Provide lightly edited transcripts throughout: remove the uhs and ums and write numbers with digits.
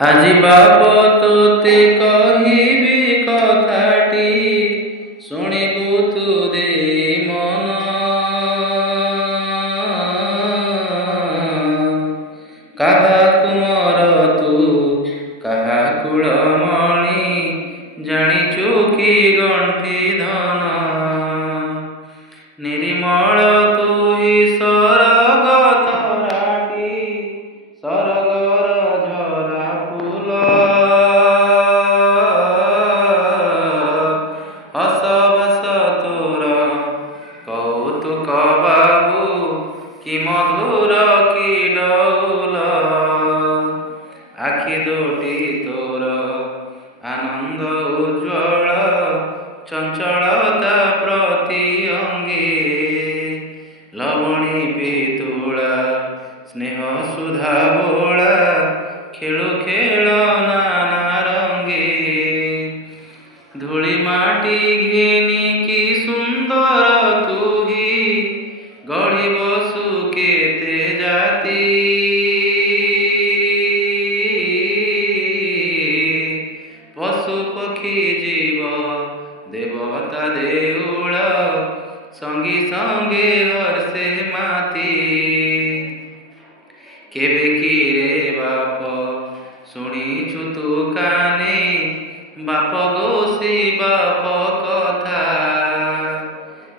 আজি ବାପ ତୋତେ କହିବି କଥାଟି ଶୁଣିବୁ ତୁ ଦେଇ ମନ। କାହାକୁ ମର ତୁ କାହା କୁଳମଣି ଜାଣିଛୁ କି ଗଣ୍ଠି ଧନ। ନିର୍ମଳ ତୁଇ ସରଗ ତରାଟି ସରଗର ଝରା ଫୁଲ। ହସ ବସ ତୋର କୌତୁକ ବାବୁ କି ମଧୁର କି ଡଉଲ। ଆଖି ଦୁଟି ତୋର ଆନନ୍ଦ ଉଜ୍ଜ୍ୱଳ ଚଞ୍ଚଳତା ପ୍ରତି ଅଙ୍ଗୀ। ଲବଣୀ ପିତୁଳା ସ୍ନେହ ସୁଧା ବୋଳା ଖେଳୁ ଖେଳ ନାନା ରଙ୍ଗୀ। ଧୂଳି ମାଟି ଘେନି କି ସୁନ୍ଦର ତୁହି ଗଢ଼ି ବସୁ କେତେ ଜାତି। ପଶୁ ପକ୍ଷୀ ଜୀବ ଦେବତା ଦେଉଳ ସଙ୍ଗୀ ସଙ୍ଗେ ହର୍ଷେ ମାତି। କେବେ କିରେ ବାପ ଶୁଣିଛୁ ତୁ କାନେ ବାପ ଗୋଷୀ ବାପ କଥା।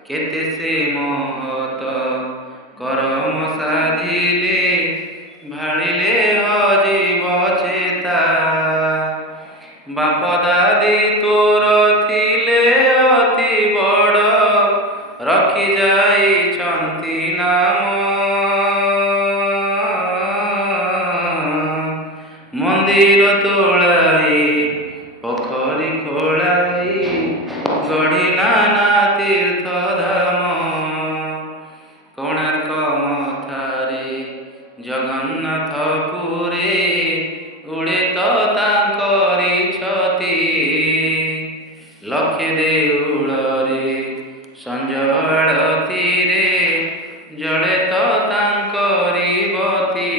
କେତେ ସେ ମହତ କରମ ସାଧିଲେ ଭାଳିଲେ ଅଜୀବ ଚେତା। ବାପ ଦାଦି ତୋର ଥିଲେ ଅତି ବଡ଼ ରଖି ଯାଇଛନ୍ତି ନାମ। ମନ୍ଦିର ତୋଳାଇ ପୋଖରୀ ଖୋଳାଇ ଗଢ଼ି ନାନା ତୀର୍ଥ ଧାମ। କୋଣାର୍କ ମଥାରେ ଜଗନ୍ନାଥପୁରେ ଉଡ଼େ ତ ତାଙ୍କରି ଛତି। ଲକ୍ଷେ ଦେଉଳରେ ସଞ୍ଜ ଆଳତୀରେ ଜଳେ ତ ତାଙ୍କରି ବତୀ।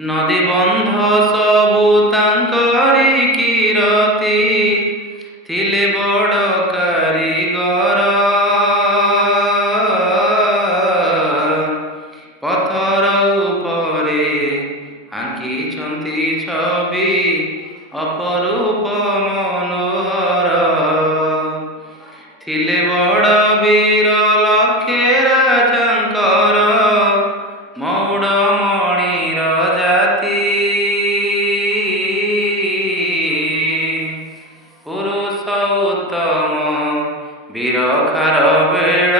ନଦୀ ବନ୍ଧ ସବୁ ତାଙ୍କରି କିରତି ଥିଲେ ବଡ଼ କାରିଗର। ପଥର ଉପରେ ଆଙ୍କିଛନ୍ତି ଛବି ଅପରୂପ ମନୋହର। ଥିଲେ ବଡ଼ ବୀର ଲକ୍ଷେ ରାଜାଙ୍କର ମଉଡ଼ମଣିର ଜାତି। ପୁରୁଷ ଉତ୍ତମ ବୀର ଖାରବେଳ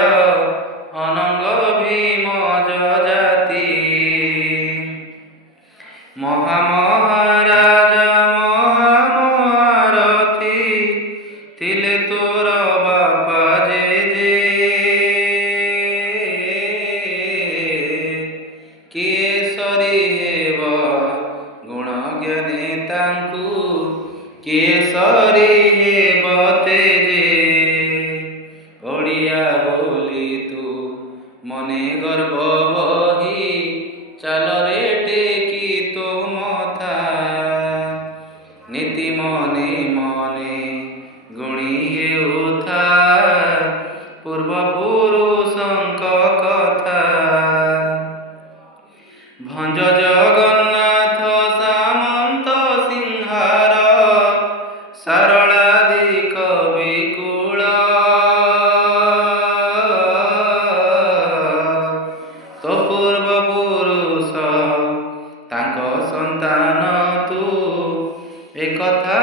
ଅନଙ୍ଗ ଭୀମ ଯଜାତି। ମହାମହାରାଜ ମହାମହାରଥୀ ଥିଲେ ତୋର ବାପା ଜେଜେ। କିଏ ସରି ହେବ ଗୁଣ ଜ୍ଞାନେ ତାଙ୍କୁ କିଏ ସରି ହେବ ତେଜେ। ଓଡ଼ିଆ ବୋଲି ତୁ ମନେ ଗର୍ବ ବହି ଚାଲରେ ଟେକି ତୋ ମଥା। ନୀତି ମନେ ମନେ ଗୁଣି ହେଉଥା ପୂର୍ବପୁରୁଷଙ୍କ କଥା। ଭଞ୍ଜ ଜଗନ୍ନାଥ ସାମନ୍ତ ସିଂହାର ସାରଳାଦି କବିକୁଳ। ତୋ ପୂର୍ବପୁରୁଷ ତାଙ୍କ ସନ୍ତାନ ତୁ ଏକଥା